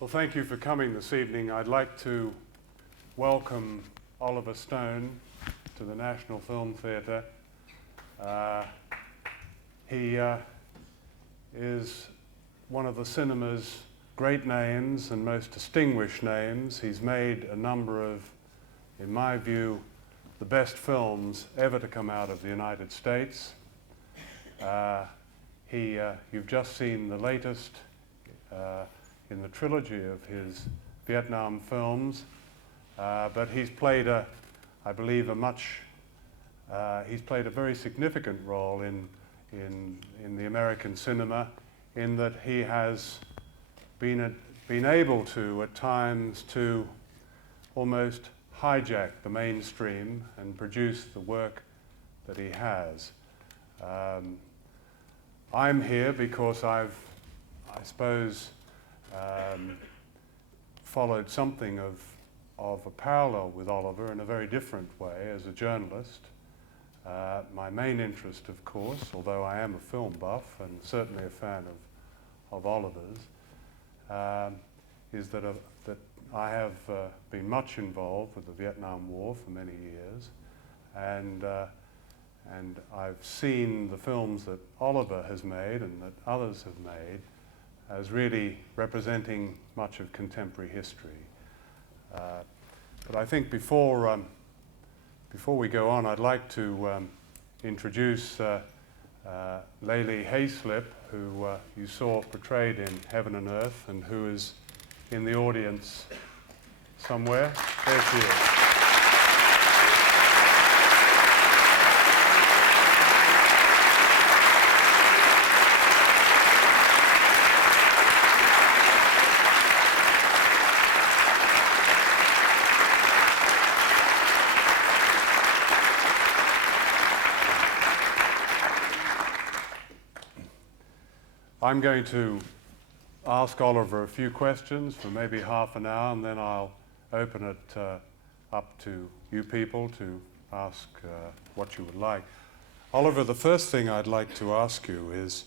Well, thank you for coming this evening. I'd like to welcome Oliver Stone to the National Film Theatre. He is one of the cinema's great names and most distinguished names. He's made a number of, in my view, the best films ever to come out of the United States. You've just seen the latest in the trilogy of his Vietnam films, but he's played I believe he's played a very significant role in the American cinema, in that he has been able to, at times, to almost hijack the mainstream and produce the work that he has. I'm here because I suppose, followed something of a parallel with Oliver in a very different way as a journalist. My main interest, of course, although I am a film buff and certainly a fan of Oliver's, is that I have been much involved with the Vietnam War for many years, and I've seen the films that Oliver has made and that others have made as really representing much of contemporary history. But I think before we go on, I'd like to introduce Layli Hayslip, who you saw portrayed in Heaven and Earth, and who is in the audience somewhere. There she is. I'm going to ask Oliver a few questions for maybe half an hour, and then I'll open it up to you people to ask what you would like. Oliver, the first thing I'd like to ask you is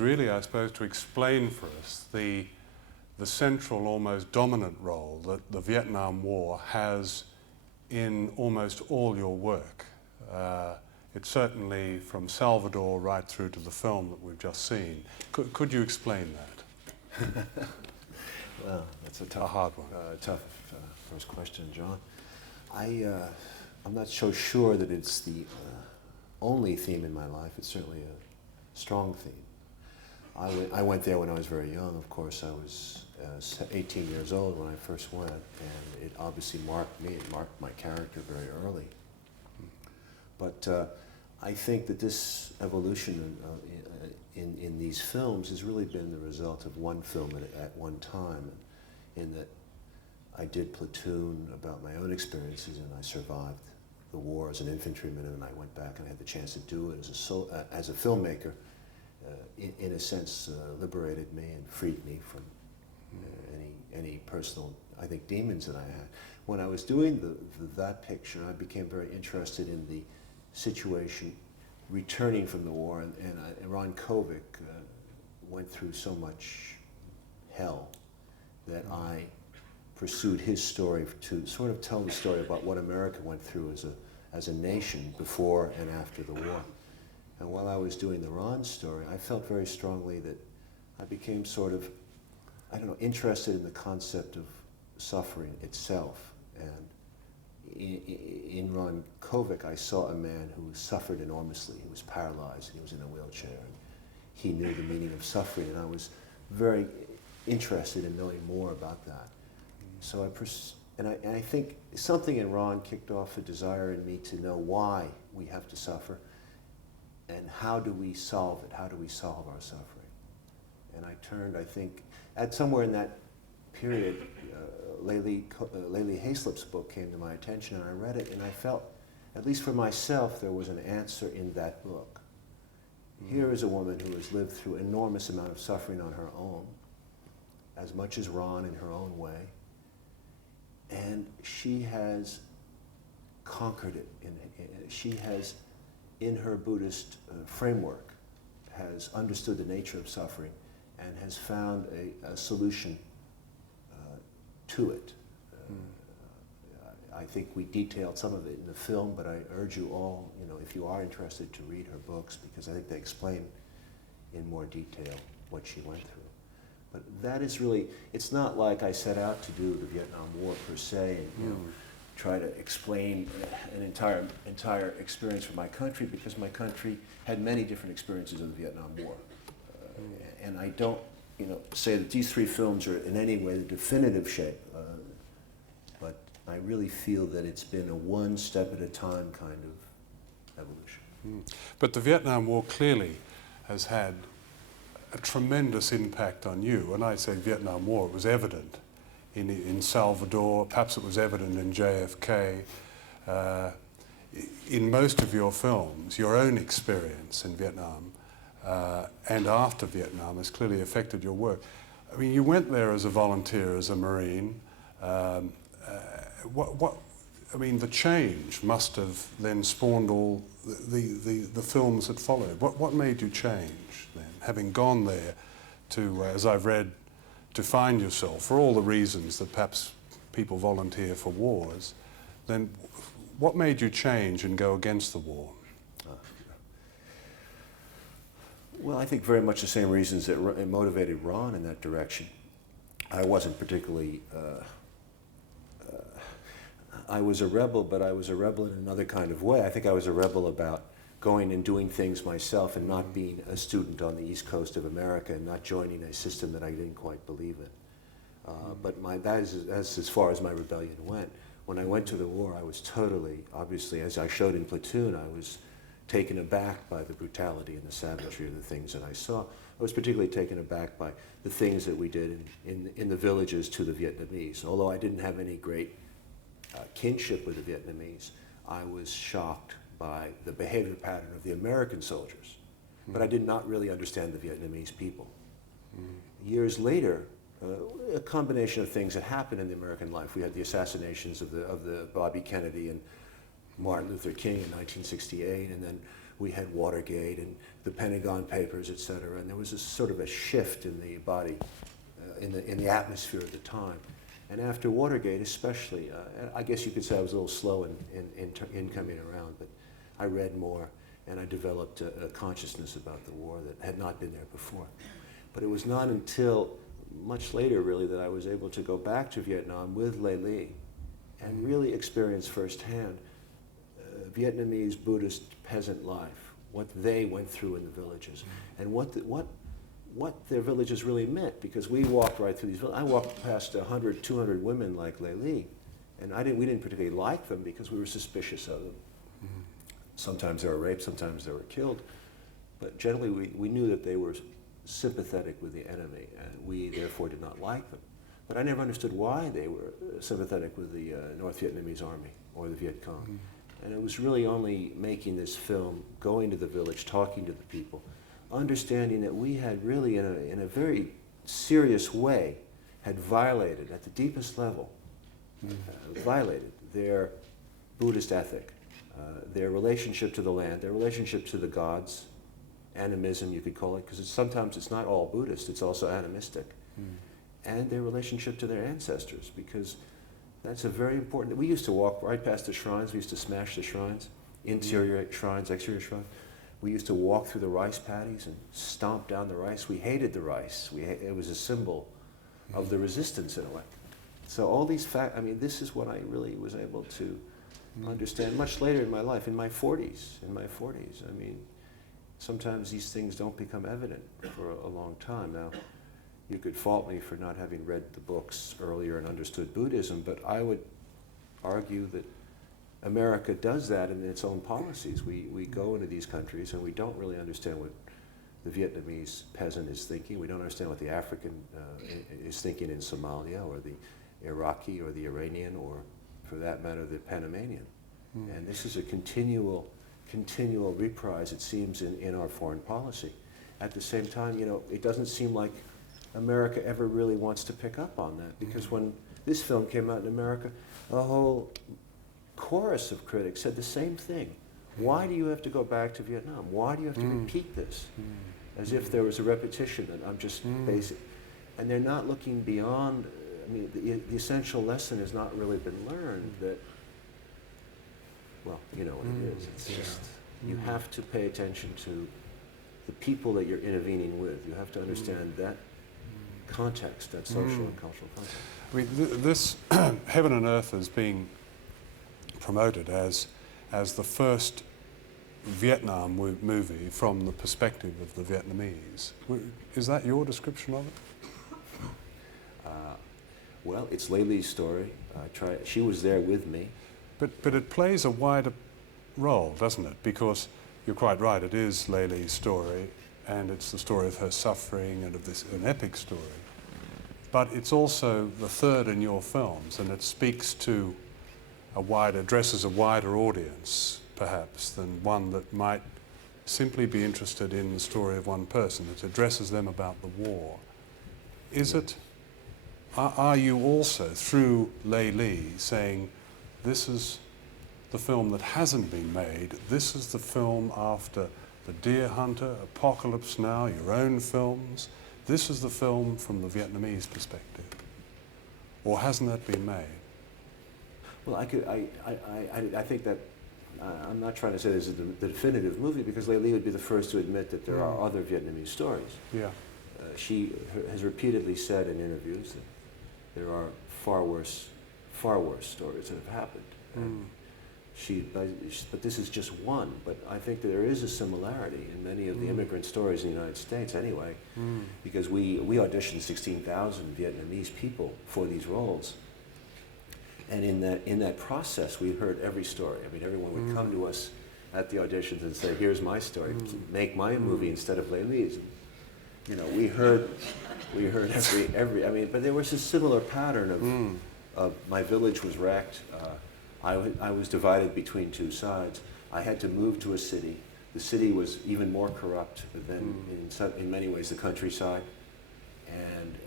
really, I suppose, to explain for us the central, almost dominant role that the Vietnam War has in almost all your work. It's certainly from Salvador right through to the film that we've just seen. Could you explain that? Well, that's a hard one. Tough first question, John. I'm not so sure that it's the only theme in my life. It's certainly a strong theme. I went there when I was very young. Of course, I was 18 years old when I first went, and it obviously marked me. It marked my character very early. But I think that this evolution in these films has really been the result of one film at one time, in that I did Platoon about my own experiences, and I survived the war as an infantryman, and I went back and I had the chance to do it as a filmmaker. In a sense, liberated me and freed me from any personal, I think, demons that I had. When I was doing that picture, I became very interested in the situation returning from the war, and Ron Kovic went through so much hell that I pursued his story to sort of tell the story about what America went through as a nation before and after the war. And while I was doing the Ron story, I felt very strongly that I became sort of, I don't know, interested in the concept of suffering itself. And in Ron Kovic, I saw a man who suffered enormously. He was paralyzed and he was in a wheelchair. And he knew the meaning of suffering, and I was very interested in knowing more about that. So I think something in Ron kicked off a desire in me to know why we have to suffer, and how do we solve it? How do we solve our suffering? And I turned, I think, at somewhere in that period, Layli Hayslip's book came to my attention, and I read it, and I felt, at least for myself, there was an answer in that book. Here is a woman who has lived through an enormous amount of suffering on her own, as much as Ron in her own way, and she has conquered it. She has, in her Buddhist framework, has understood the nature of suffering and has found a solution to it. I think we detailed some of it in the film, but I urge you all, if you are interested, to read her books, because I think they explain in more detail what she went through. But that is really, it's not like I set out to do the Vietnam War per se, and try to explain an entire experience for my country, because my country had many different experiences of the Vietnam War. And I don't say that these three films are in any way the definitive shape, but I really feel that it's been a one step at a time kind of evolution. But the Vietnam War clearly has had a tremendous impact on you. When I say Vietnam War, it was evident in Salvador, perhaps it was evident in JFK. In most of your films, your own experience in Vietnam and after Vietnam has clearly affected your work. I mean, you went there as a volunteer, as a Marine. The change must have then spawned all the films that followed. What made you change then, having gone there to, as I've read, to find yourself, for all the reasons that perhaps people volunteer for wars, then what made you change and go against the war? Well, I think very much the same reasons that motivated Ron in that direction. I wasn't particularly, I was a rebel, but I was a rebel in another kind of way. I think I was a rebel about going and doing things myself and not being a student on the East Coast of America and not joining a system that I didn't quite believe in. But that's as far as my rebellion went. When I went to the war, I was totally, obviously, as I showed in Platoon, I was taken aback by the brutality and the savagery of the things that I saw. I was particularly taken aback by the things that we did in the villages to the Vietnamese. Although I didn't have any great kinship with the Vietnamese, I was shocked by the behavior pattern of the American soldiers. But I did not really understand the Vietnamese people. Years later, a combination of things that happened in the American life. We had the assassinations of the Bobby Kennedy and Martin Luther King in 1968, and then we had Watergate and the Pentagon Papers, et cetera, and there was a sort of a shift in the body, in the atmosphere at the time. And after Watergate especially, I guess you could say I was a little slow in coming around, but I read more and I developed a consciousness about the war that had not been there before. But it was not until much later, really, that I was able to go back to Vietnam with Lê Ly and really experience firsthand Vietnamese Buddhist peasant life, what they went through in the villages, and what their villages really meant, because we walked right through these villages. I walked past 100, 200 women like Lê Ly, and we didn't particularly like them because we were suspicious of them. Sometimes they were raped, sometimes they were killed, but generally we knew that they were sympathetic with the enemy, and we therefore did not like them. But I never understood why they were sympathetic with the North Vietnamese army or the Viet Cong. And it was really only making this film, going to the village, talking to the people, understanding that we had really, in a very serious way, had violated, at the deepest level, violated their Buddhist ethic, their relationship to the land, their relationship to the gods, animism you could call it, because sometimes it's not all Buddhist, it's also animistic, and their relationship to their ancestors, because that's a very important. We used to walk right past the shrines. We used to smash the shrines, interior shrines, exterior shrines. We used to walk through the rice paddies and stomp down the rice. We hated the rice. It was a symbol of the resistance in a way. So all these facts, this is what I really was able to understand much later in my life, in my 40s. Sometimes these things don't become evident for a long time. Now, you could fault me for not having read the books earlier and understood Buddhism, but I would argue that America does that in its own policies. We go into these countries and we don't really understand what the Vietnamese peasant is thinking. We don't understand what the African is thinking in Somalia, or the Iraqi, or the Iranian, or for that matter, the Panamanian. And this is a continual reprise, it seems, in our foreign policy. At the same time, it doesn't seem like America ever really wants to pick up on that, because when this film came out in America, a whole chorus of critics said the same thing. Why do you have to go back to Vietnam? Why do you have to repeat this? As if there was a repetition that I'm just basic. And they're not looking beyond I mean, the essential lesson has not really been learned that, well, you know what it is. It's just, you have to pay attention to the people that you're intervening with. You have to understand that context, that social and cultural context. I mean, this Heaven and Earth is being promoted as the first Vietnam movie from the perspective of the Vietnamese. Is that your description of it? Well, it's Lê Le's story. She was there with me. But it plays a wider role, doesn't it? Because you're quite right, it is Lê Le's story, and it's the story of her suffering and of an epic story. But it's also the third in your films, and it speaks to addresses a wider audience, perhaps, than one that might simply be interested in the story of one person. It addresses them about the war. Are you also, through Lê Lê, saying, this is the film that hasn't been made, this is the film after The Deer Hunter, Apocalypse Now, your own films, this is the film from the Vietnamese perspective? Or hasn't that been made? Well, I think that, I'm not trying to say this is the definitive movie, because Lê Lê would be the first to admit that there are other Vietnamese stories. Yeah. She has repeatedly said in interviews that there are far worse stories that have happened. But this is just one. But I think that there is a similarity in many of the immigrant stories in the United States anyway, because we auditioned 16,000 Vietnamese people for these roles. And in that process, we heard every story. I mean, everyone would come to us at the auditions and say, here's my story, make my movie instead of Lê Lé's. You know, we heard every, I mean, but there was a similar pattern of my village was wrecked. I was divided between two sides. I had to move to a city. The city was even more corrupt than in many ways the countryside. And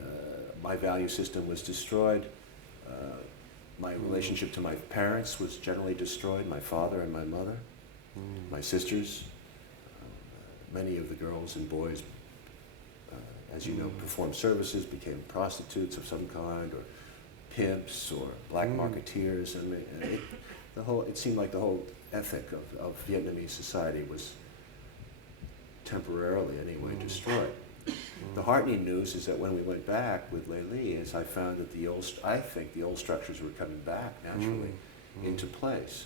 my value system was destroyed. My relationship to my parents was generally destroyed, my father and my mother, my sisters. Many of the girls and boys, as you know, performed services, became prostitutes of some kind, or pimps, or black marketeers. And it seemed like the whole ethic of Vietnamese society was temporarily, anyway, destroyed. The heartening news is that when we went back with Lê Lê, is I found that I think the old structures were coming back naturally into place.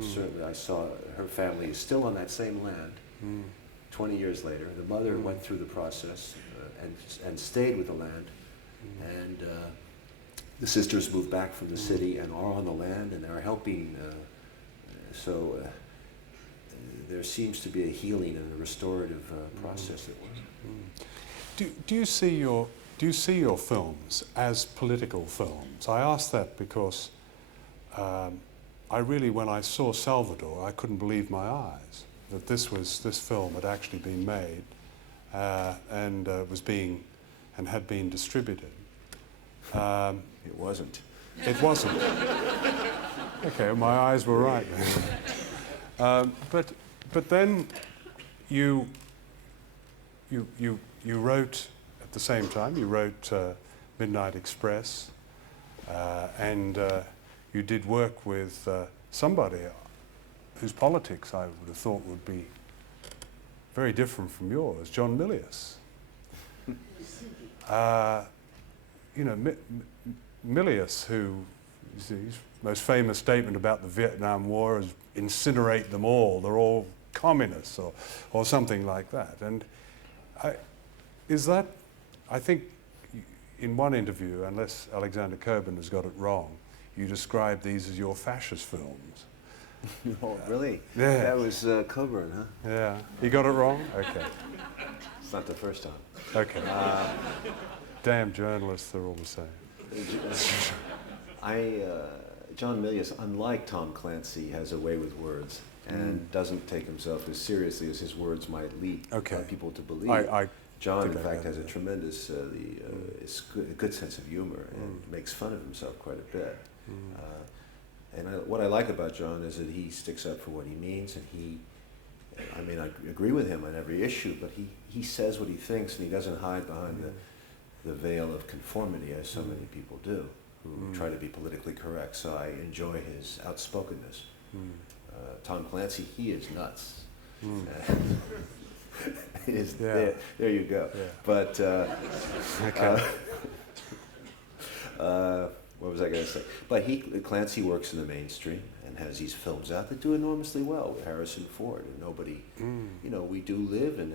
Certainly I saw her family is still on that same land 20 years later. The mother went through the process and stayed with the land. And the sisters moved back from the city and are on the land, and they're helping. There seems to be a healing and a restorative process that works. Do you see your films as political films? I ask that because when I saw Salvador, I couldn't believe my eyes that this film had actually been made and had been distributed. It wasn't. It wasn't. Okay, my eyes were right. But then you wrote at the same time. You wrote Midnight Express, and you did work with somebody whose politics I would have thought would be very different from yours, John Milius. Milius, his most famous statement about the Vietnam War is incinerate them all, they're all communists, or something like that. And I think in one interview, unless Alexander Cockburn has got it wrong, you described these as your fascist films. Oh, really? Yeah. That was Cockburn, huh? Yeah. You got it wrong? Okay. It's not the first time. Okay. Damn journalists, they're all the same. John Milius, unlike Tom Clancy, has a way with words and doesn't take himself as seriously as his words might lead people to believe. John, in fact, has a tremendous, good sense of humor and makes fun of himself quite a bit. What I like about John is that he sticks up for what he means, and I agree with him on every issue, but he says what he thinks, and he doesn't hide behind the veil of conformity, as so many people do, who try to be politically correct. So I enjoy his outspokenness. Tom Clancy, he is nuts. There you go. Yeah. But Okay. what was I going to say? But Clancy works in the mainstream and has these films out that do enormously well with Harrison Ford, and nobody, you know, we do live in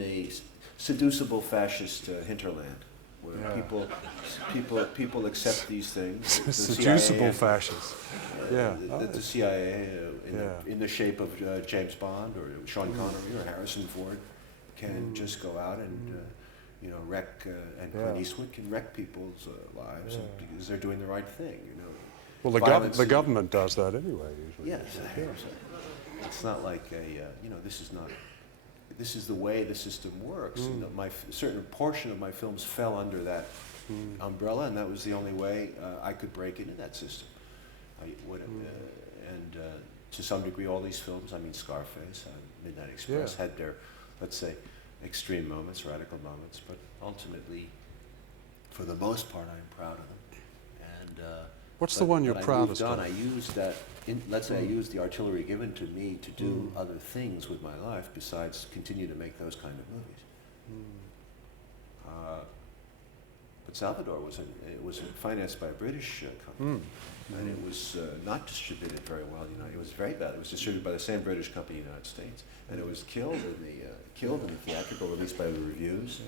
a seducible fascist hinterland where people accept these things. Seducible fascists. Yeah. The CIA, in the shape of James Bond or Sean Connery or Harrison Ford, can just go out and wreck, and Clint Eastwood can wreck people's lives because they're doing the right thing. You know. Well, the government does that anyway usually. Yes. It's not like this is the way the system works. And a certain portion of my films fell under that umbrella, and that was the only way I could break into that system. To some degree, all these films, I mean Scarface, Midnight Express, had their, let's say, extreme moments, radical moments, but ultimately, for the most part, I'm proud of them. And what's the one you're proudest of? I used that. Let's say I used the artillery given to me to do other things with my life besides continue to make those kind of movies. But Salvador was financed by a British company, and it was not distributed very well. It was very bad. It was distributed by the same British company in the United States, and it was killed in the theatrical release by the reviews,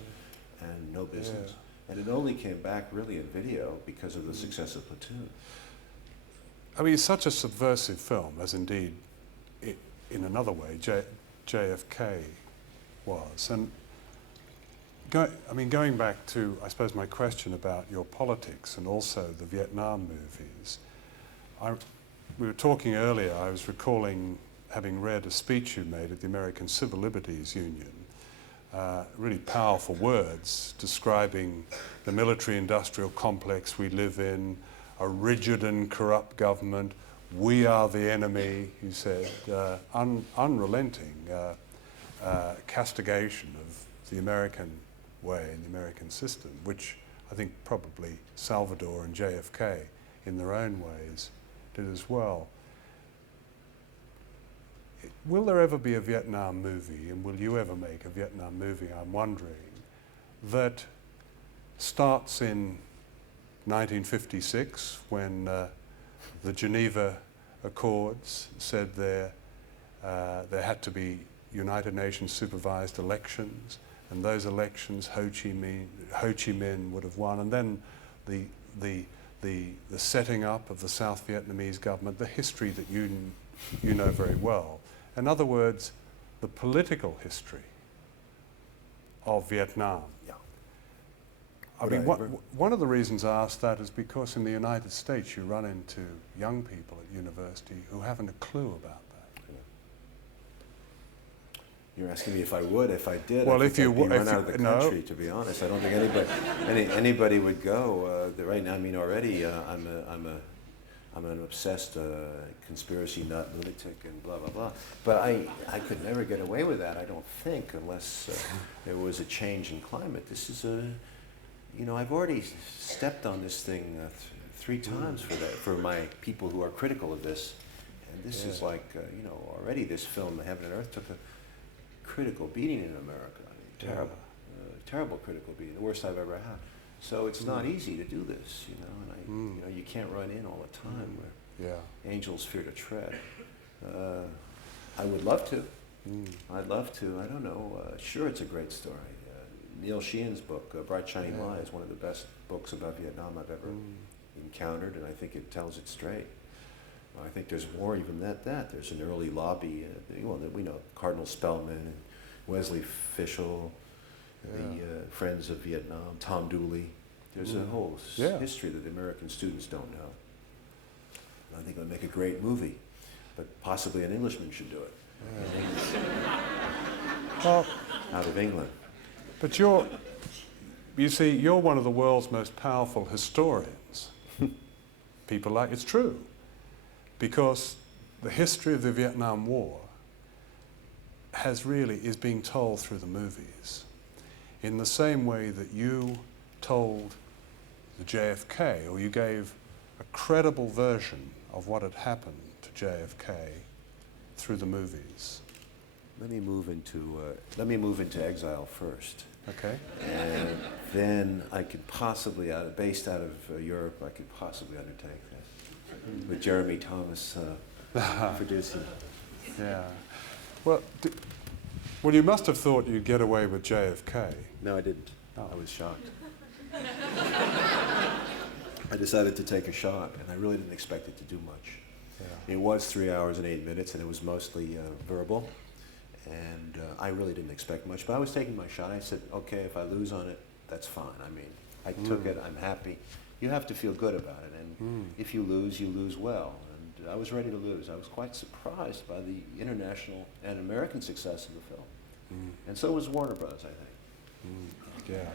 and no business. And it only came back really in video because of the success of Platoon. I mean, it's such a subversive film, as indeed, in another way, JFK was. And going back to, I suppose, my question about your politics and also the Vietnam movies, we were talking earlier, I was recalling having read a speech you made at the American Civil Liberties Union, really powerful words describing the military-industrial complex we live in, a rigid and corrupt government. We are the enemy, you said, unrelenting castigation of the American way and the American system, which I think probably Salvador and JFK in their own ways did as well. Will there ever be a Vietnam movie, and will you ever make a Vietnam movie, I'm wondering, that starts in 1956 when the Geneva Accords said there had to be United Nations supervised elections, and those elections Ho Chi Minh would have won, and then the setting up of the South Vietnamese government, the history that you know very well. In other words, the political history of Vietnam. Yeah. I mean, one of the reasons I ask that is because in the United States you run into young people at university who haven't a clue about that. You're asking me if I would. If I did, well, I'd be run out of the country. To be honest, I don't think anybody would go. Right now, I mean, already I'm an obsessed conspiracy nut, lunatic, and blah blah blah. But I could never get away with that. I don't think, unless there was a change in climate. This is I've already stepped on this thing 3 times for my people who are critical of this, and this is like already this film, Heaven and Earth, took a critical beating in America. I mean, terrible critical beating, the worst I've ever had. So it's not easy to do this, and you can't run in all the time where angels fear to tread. I would love to. I'd love to. I don't know. Sure, it's a great story. Neil Sheehan's book, Bright Shining Lie, is one of the best books about Vietnam I've ever encountered, and I think it tells it straight. I think there's more even than that. There's an early lobby, we know Cardinal Spellman and Wesley Fischel, the Friends of Vietnam, Tom Dooley. There's a whole history that the American students don't know. And I think it would make a great movie, but possibly an Englishman should do it. Well, out of England. But you're one of the world's most powerful historians. People like, it's true. Because the history of the Vietnam War is being told through the movies. in the same way that you told the JFK, or you gave a credible version of what had happened to JFK through the movies? Let me move into exile first. Okay. And then I could possibly, based out of Europe, I could possibly undertake this. With Jeremy Thomas producing. Yeah. Well, well, you must have thought you'd get away with JFK. No, I didn't. Oh. I was shocked. I decided to take a shot, and I really didn't expect it to do much. Yeah. It was 3 hours and 8 minutes, and it was mostly verbal. And I really didn't expect much, but I was taking my shot. I said, okay, if I lose on it, that's fine. I mean, I took it, I'm happy. You have to feel good about it, and if you lose well. And I was ready to lose. I was quite surprised by the international and American success of the film. And so was Warner Brothers, I think. Yeah.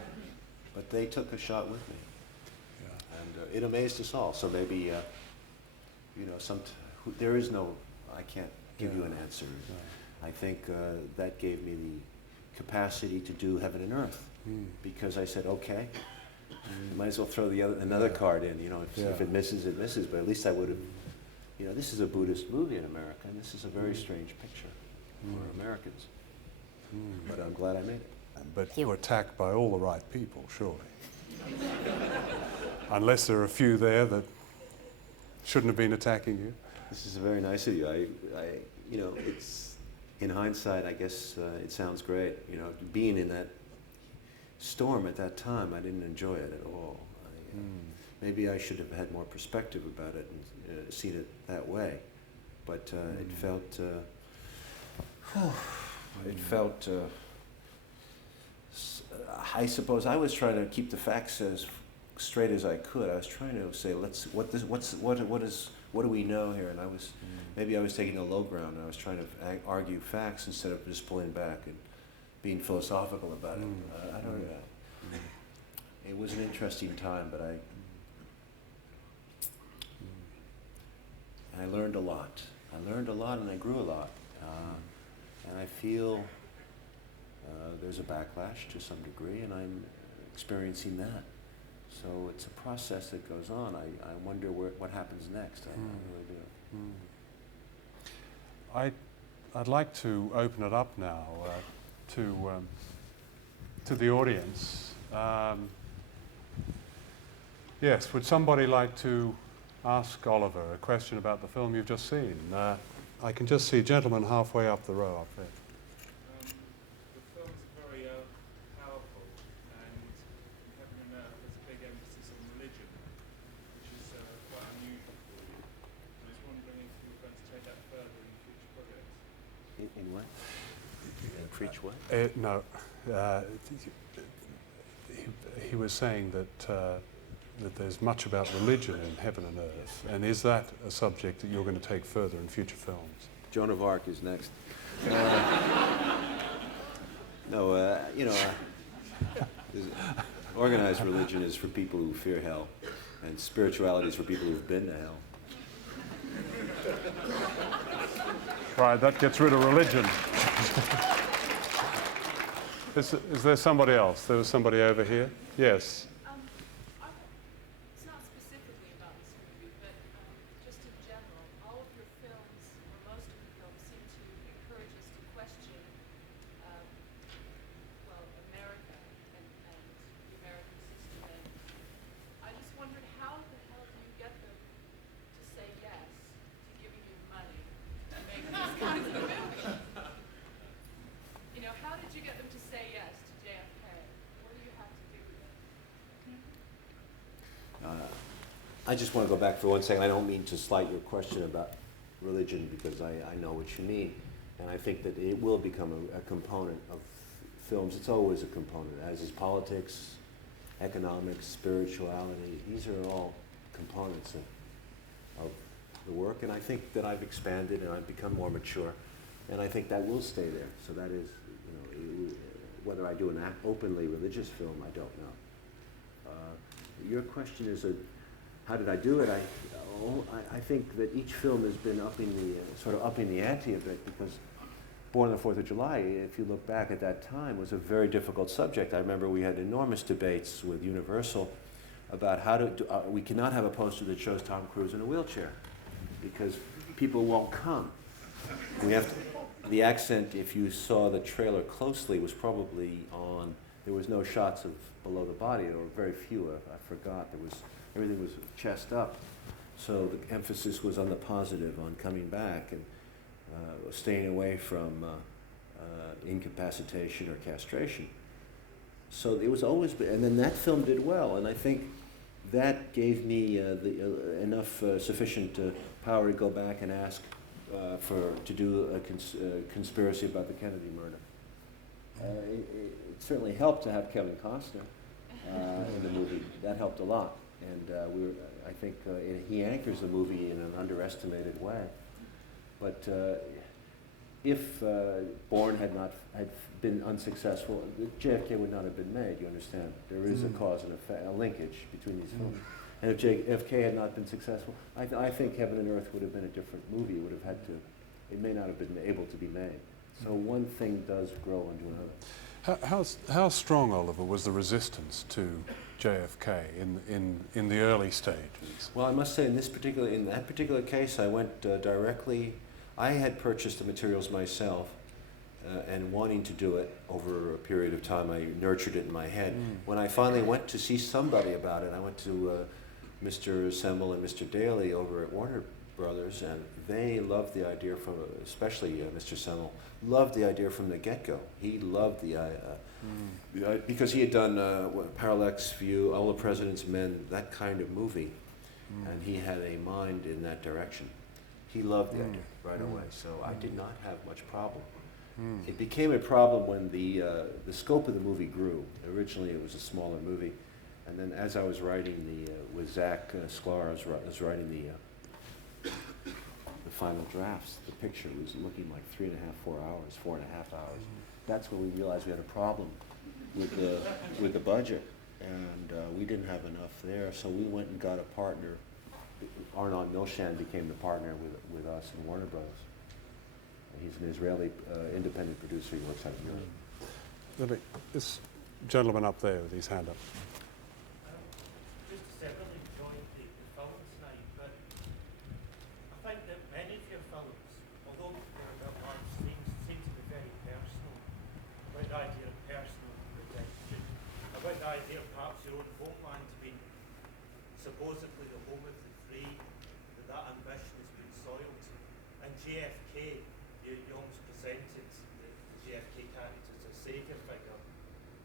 But they took a shot with me. Yeah. And it amazed us all. So maybe, you know, there is no, I can't give you an answer. No. I think that gave me the capacity to do Heaven and Earth, because I said, okay, might as well throw another card in. You know, if it misses, it misses. But at least I would have. You know, this is a Buddhist movie in America, and this is a very strange picture for Americans. But I'm glad I made it. But you were attacked by all the right people, surely. Unless there are a few there that shouldn't have been attacking you. This is very nice of you. You know, it's. In hindsight, I guess it sounds great. You know, being in that storm at that time, I didn't enjoy it at all. Maybe I should have had more perspective about it and seen it that way. But it felt, I suppose I was trying to keep the facts as straight as I could. I was trying to say, what do we know here? And maybe I was taking a low ground, and I was trying to argue facts instead of just pulling back and being philosophical about it. I don't know. It was an interesting time, but I learned a lot. I learned a lot, and I grew a lot. And I feel there's a backlash to some degree, and I'm experiencing that. So it's a process that goes on. I wonder what happens next. I really do. I'd like to open it up now to the audience. Yes, would somebody like to ask Oliver a question about the film you've just seen? I can just see a gentleman halfway up the row up there. The film's very powerful, and Heaven and Earth has a big emphasis on religion, which is quite unusual for you. I was wondering if you were going to take that further in future projects. In what? Preach what? No. He was saying that there's much about religion in Heaven and Earth, and is that a subject that you're going to take further in future films? Joan of Arc is next. No, you know, organized religion is for people who fear hell, and spirituality is for people who've been to hell. Right, that gets rid of religion. Is there somebody else? There was somebody over here. Yes. It's not specifically about this movie, but just in general, all of your films, or most of your films, seem to encourage us to question, well, America and the American system. And I just wondered, how the hell do you get them to say yes to giving you money to make these kinds of movies? You know, how did you get them to say yes to JFK? What do you have to do with it? I just want to go back for 1 second. I don't mean to slight your question about religion, because I know what you mean. And I think that it will become a component of films. It's always a component, as is politics, economics, spirituality. These are all components of the work. And I think that I've expanded and I've become more mature. And I think that will stay there. So that is, you know, whether I do an openly religious film, I don't know. Your question is, how did I do it? I think that each film has been upping the ante a bit, because Born on the 4th of July, if you look back at that time, was a very difficult subject. I remember we had enormous debates with Universal about how to do, we cannot have a poster that shows Tom Cruise in a wheelchair because people won't come. We have to, the accent, if you saw the trailer closely, was probably on, there was no shots of below the body, or very few, I forgot. There was, everything was chest up. So the emphasis was on the positive, on coming back and staying away from incapacitation or castration. So it was always, and then that film did well, and I think that gave me enough sufficient power to go back and ask to do a conspiracy about the Kennedy murder. It certainly helped to have Kevin Costner in the movie. That helped a lot, and I think he anchors the movie in an underestimated way. But if Bourne had been unsuccessful, JFK would not have been made. You understand? There is a cause and effect, a linkage between these films. And if JFK had not been successful, I think Heaven and Earth would have been a different movie. It would have had to. It may not have been able to be made. So one thing does grow into another. How strong, Oliver, was the resistance to JFK in the early stages? Well, I must say, in that particular case, I went directly. I had purchased the materials myself, and wanting to do it over a period of time, I nurtured it in my head. When I finally went to see somebody about it, I went to Mr. Semmel and Mr. Daly over at Warner Brothers, and they loved the idea from, especially Mr. Semmel, loved the idea from the get-go. He loved because he had done Parallax View, All the President's Men, that kind of movie, and he had a mind in that direction. He loved the idea right away, so I did not have much problem. It became a problem when the scope of the movie grew. Originally, it was a smaller movie, and then as I was writing with Zach Sklar, I was writing the final drafts. The picture was looking like 3.5, 4 hours, 4.5 hours. That's when we realized we had a problem with the budget, and we didn't have enough there. So we went and got a partner. Arnon Milchan became the partner with us in Warner Brothers. He's an Israeli independent producer. He works out of Europe. This gentleman up there with his hand up. Just to say, I really enjoyed the films tonight, but I think that many of your films, although they're about large themes, seem to be very personal. About the idea of personal redemption, about the idea of perhaps your own homeland being supposedly the home of the free, that ambition has been soiled. And JFK, you almost presented the JFK character as a saviour figure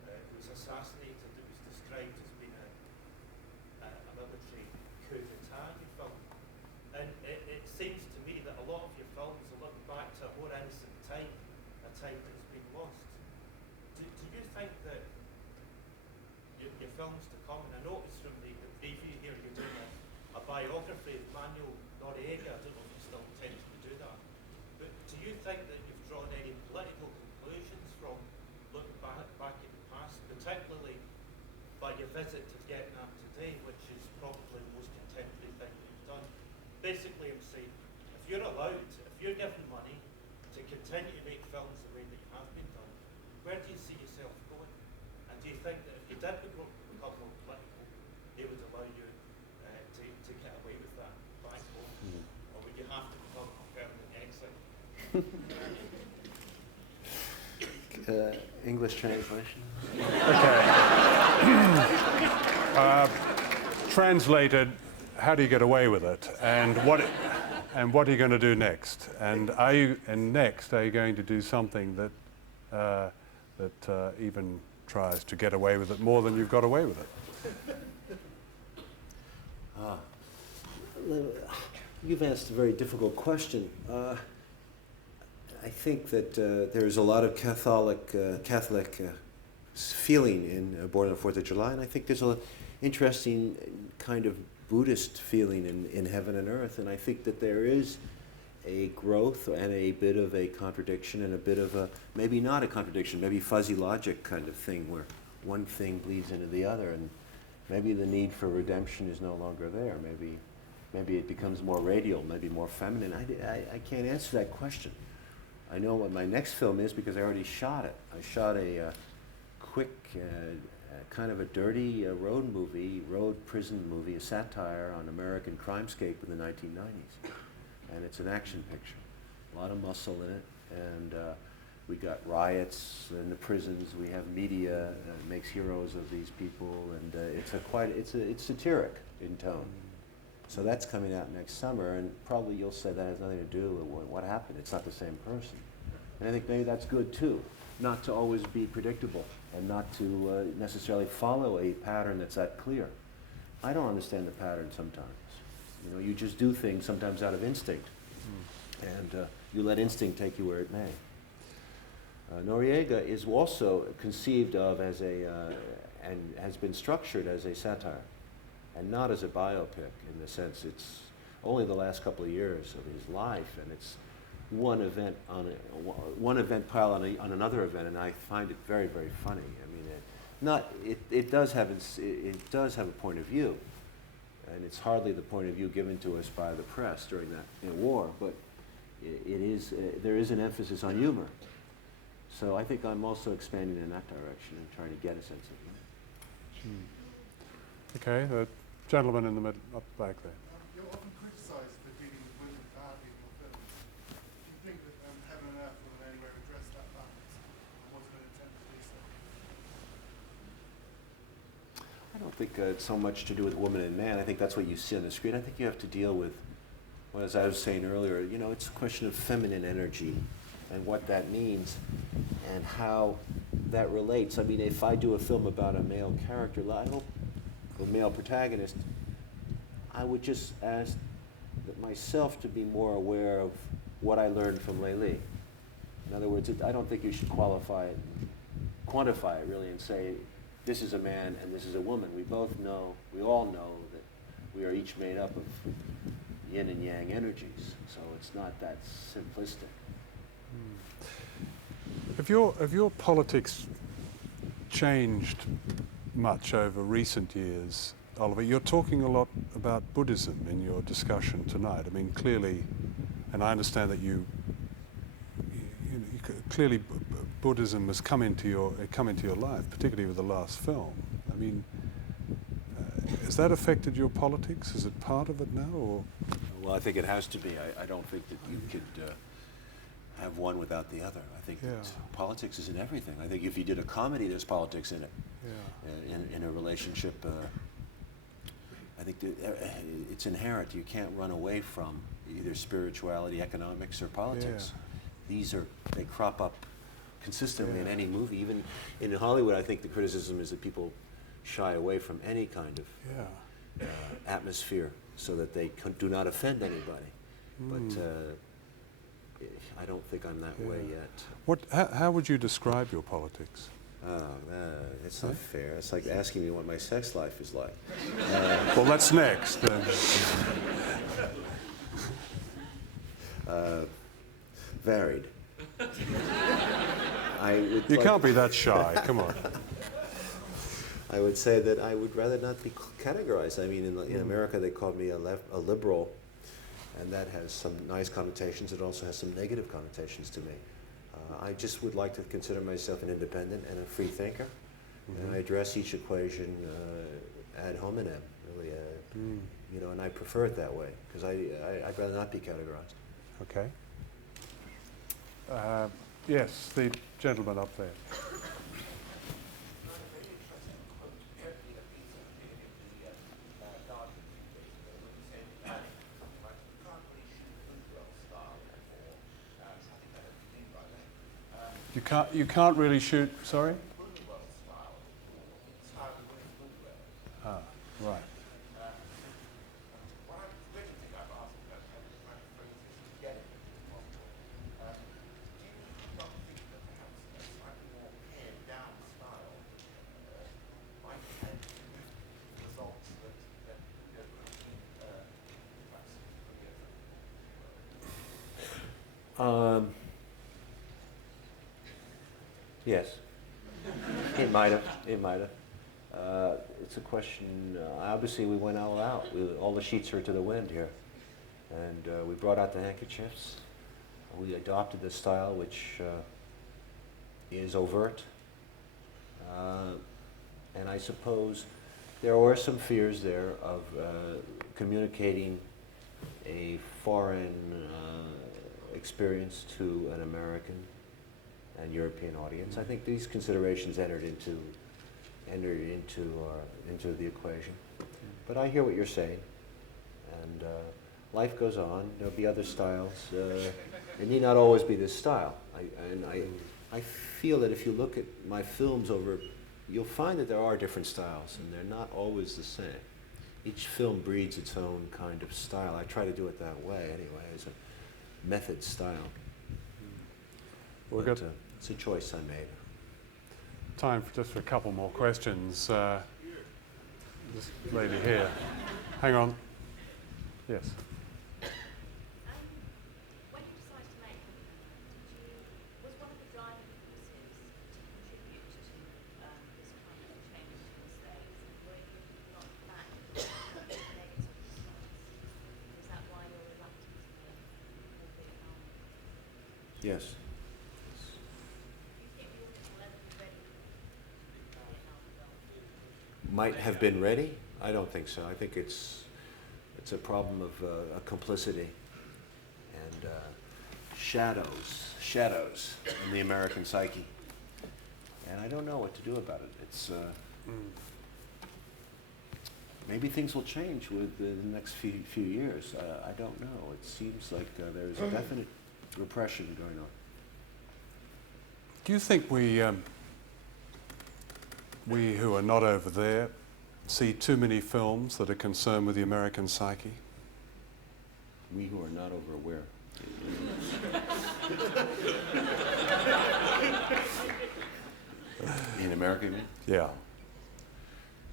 who was assassinated. It was described as being a military coup d'etat in your film. And it seems to me that a lot of your films are looking back to a more innocent time, a time that has been lost. Do you think that your films to come, and I noticed from the preview here you're doing a biography of Manuel Noriega. I don't know if you still intend to do that. But do you think that you've drawn any political conclusions from looking back in the past, particularly by your visit to Vietnam today, which is probably the most contemporary thing that you've done? Basically, I'm saying, if you're allowed, if you're given money to continue to make films the way that you have been done, where do you see yourself going? And do you think that if you did become more political, they would allow you to get away with that back home? Or would you have to become a permanent exile? English translation? Okay. Translated, how do you get away with it? And what are you going to do next? And next, are you going to do something that even tries to get away with it more than you've got away with it? You've asked a very difficult question. I think that there's a lot of Catholic feeling in Born on the 4th of July, and I think there's an interesting kind of Buddhist feeling in Heaven and Earth, and I think that there is a growth and a bit of a contradiction and a bit of a, maybe not a contradiction, maybe fuzzy logic kind of thing where one thing bleeds into the other, and maybe the need for redemption is no longer there. Maybe it becomes more radial, maybe more feminine. I can't answer that question. I know what my next film is because I already shot it. I shot a quick, kind of a dirty road prison movie, a satire on American crimescape in the 1990s. And it's an action picture. A lot of muscle in it, and we got riots in the prisons. We have media makes heroes of these people, and it's satiric in tone. So that's coming out next summer, and probably you'll say that has nothing to do with what happened. It's not the same person. And I think maybe that's good too, not to always be predictable and not to necessarily follow a pattern that's that clear. I don't understand the pattern sometimes. You know, you just do things sometimes out of instinct, and you let instinct take you where it may. Noriega is also conceived of as and has been structured as a satire, and not as a biopic in the sense it's only the last couple of years of his life, and it's one event piled on another event, and I find it very, very funny. I mean, it does have a point of view, and it's hardly the point of view given to us by the press during that war, but there is an emphasis on humor. So I think I'm also expanding in that direction and trying to get a sense of humor. Okay, the gentleman in the middle, up back there. You're often criticised for dealing with women badly in your films. Do you think that Heaven and Earth will in any way address that balance? Or was it an attempt to do so? I don't think it's so much to do with woman and man. I think that's what you see on the screen. I think you have to deal with, well, as I was saying earlier, you know, it's a question of feminine energy and what that means and how that relates. I mean, if I do a film about a male character, I hope a male protagonist, I would just ask myself to be more aware of what I learned from Lei Li. In other words, I don't think you should quantify it really, and say, this is a man and this is a woman. We all know that we are each made up of yin and yang energies, so it's not that simplistic. Have your politics changed much over recent years, Oliver? You're talking a lot about Buddhism in your discussion tonight. I mean, clearly, and I understand that clearly Buddhism has come into your life, particularly with the last film. I mean, has that affected your politics? Is it part of it now, or? Well, I think it has to be. I don't think that you could have one without the other. I think that politics is in everything. I think if you did a comedy, there's politics in it. Yeah. In a relationship, I think it's inherent. You can't run away from either spirituality, economics, or politics. Yeah. They crop up consistently in any movie. Even in Hollywood, I think the criticism is that people shy away from any kind of atmosphere so that they do not offend anybody. But I don't think I'm that way yet. How would you describe your politics? It's not fair. It's like asking me what my sex life is like. Well, that's next. Varied. You can't be that shy. Come on. I would say that I would rather not be categorized. I mean, in America, they called me a liberal, and that has some nice connotations. It also has some negative connotations to me. I just would like to consider myself an independent and a free thinker, and I address each equation ad hominem, really. You know, and I prefer it that way because I'd rather not be categorized. Okay. Yes, the gentleman up there. You can't really shoot. Sorry. Ah, right. Yes, it might have. It might have. It's a question. Obviously, we went all out. All the sheets are to the wind here, and we brought out the handkerchiefs. we adopted this style which is overt. And I suppose there were some fears there of communicating a foreign experience to an American and European audience. I think these considerations entered into the equation. But I hear what you're saying, and life goes on. There'll be other styles. It need not always be this style. I feel that if you look at my films over, you'll find that there are different styles, and they're not always the same. Each film breeds its own kind of style. I try to do it that way anyway, as a method style. We've But, got it's a choice I made. time for just a couple more questions. This lady here. Hang on. Yes. When you decided to make it, was one of the driving forces to contribute to this kind of change in the States? Were you not back to negative response? Is that why you're reluctant to make Vietnam? Yes. Do you think you will ever be ready for Vietnam film? Might have been ready? I don't think so. I think it's a problem of a complicity and shadows in the American psyche. And I don't know what to do about it. It's maybe things will change with the next few years. I don't know. It seems like there's a definite repression going on. Do you think we who are not over there see too many films that are concerned with the American psyche? We who are not over where? In America, you mean? Yeah.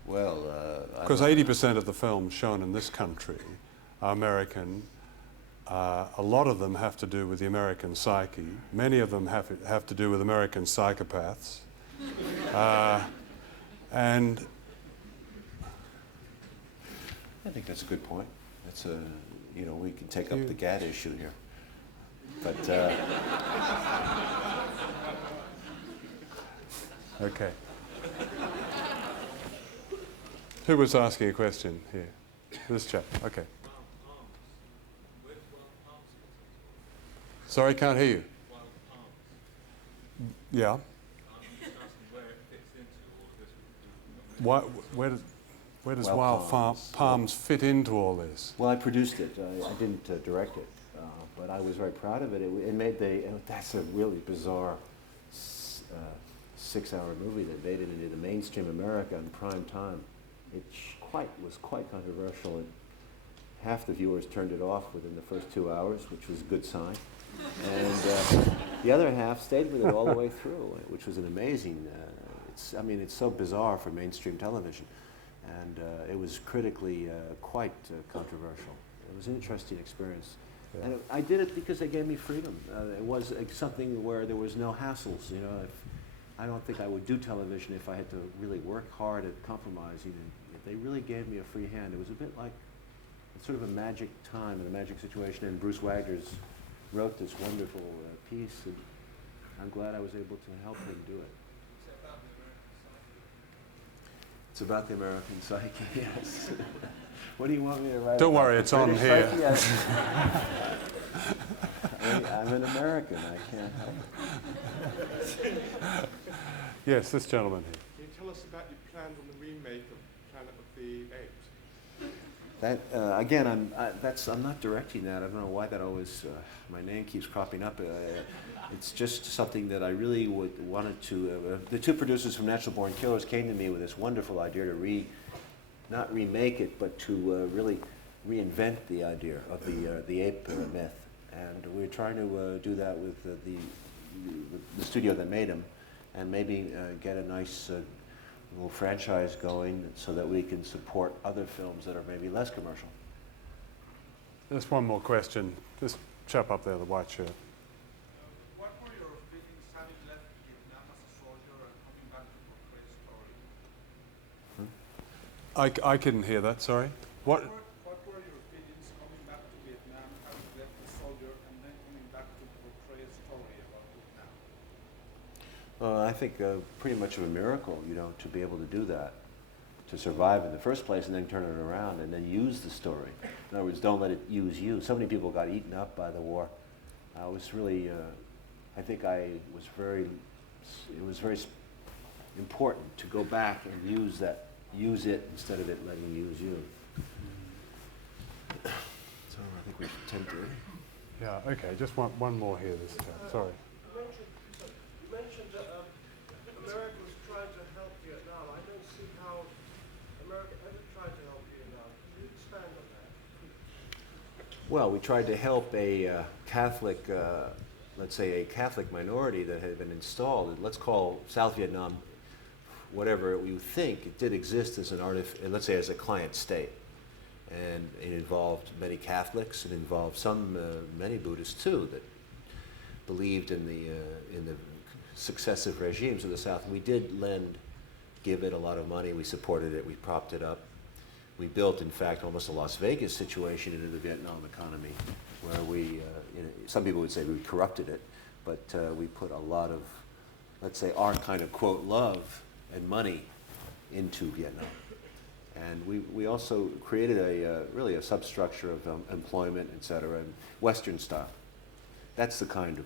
Well, Because 80% of the films shown in this country are American. A lot of them have to do with the American psyche. Many of them have to do with American psychopaths. And I think that's a good point. That's we can take up the GAD issue here. But okay. Who was asking a question here? This chap. Okay. Sorry, can't hear you. Yeah. Where does Wild Palms fit into all this? well, I produced it. I didn't direct it, but I was very proud of it. It made that's a really bizarre 6-hour movie that made it into the mainstream America in prime time. It was quite controversial, and half the viewers turned it off within the first 2 hours, which was a good sign. And the other half stayed with it all the way through, which was an amazing. It's so bizarre for mainstream television, and it was critically quite controversial. It was an interesting experience. Yeah. And I did it because they gave me freedom. It was something where there was no hassles. I don't think I would do television if I had to really work hard at compromising. And if they really gave me a free hand, it was a bit like sort of a magic time and a magic situation. And Bruce Wagner's wrote this wonderful piece, and I'm glad I was able to help him do it. It's about the American psyche, yes. What do you want me to write? Don't about? worry, The it's on British here. psyche? I'm an American, I can't help it. Yes, this gentleman here. Can you tell us about your plans on the remake of Planet of the Apes? That again, I'm not directing that. I don't know why that always my name keeps cropping up. It's just something that I really wanted to. The two producers from Natural Born Killers came to me with this wonderful idea to not remake it, but to really reinvent the idea of the ape myth. And we're trying to do that with the studio that made them, and maybe get a nice little franchise going so that we can support other films that are maybe less commercial. Just one more question. This chap up there, the white shirt. What were your feelings having left Vietnam as a soldier and coming back to portray a story? I couldn't hear that, sorry. What? What were your feelings coming back to Vietnam, having left a soldier and then coming back to I think pretty much of a miracle, you know, to be able to do that, to survive in the first place and then turn it around and then use the story. In other words, don't let it use you. So many people got eaten up by the war. I was really, I think it was very important to go back and use it instead of it letting use you. So I think we tend to. Yeah, okay, just one more here this time, sorry. You mentioned that America was trying to help Vietnam. I don't see how America ever tried to help Vietnam. Can you expand on that? Well, we tried to help a Catholic, let's say a Catholic minority that had been installed. Let's call South Vietnam, whatever you think, it did exist as an let's say as a client state. And it involved many Catholics. It involved many Buddhists too, that believed in the successive regimes of the South. And we did give it a lot of money. We supported it. We propped it up. We built, in fact, almost a Las Vegas situation into the Vietnam economy, where some people would say we corrupted it, but we put a lot of, let's say, our kind of, quote, love and money into Vietnam. And we also created really a substructure of employment, et cetera, and Western style. That's the kind of,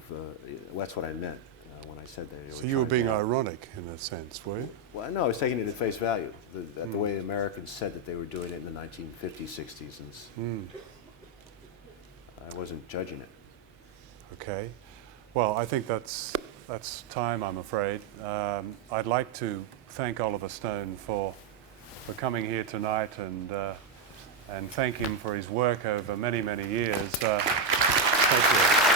that's what I meant when I said that. So you were being ironic in a sense, were you? Well, no, I was taking it at face value. The way the Americans said that they were doing it in the 1950s, 60s, and I wasn't judging it. Okay. Well, I think that's time, I'm afraid. I'd like to thank Oliver Stone for coming here tonight and thank him for his work over many, many years. Thank you.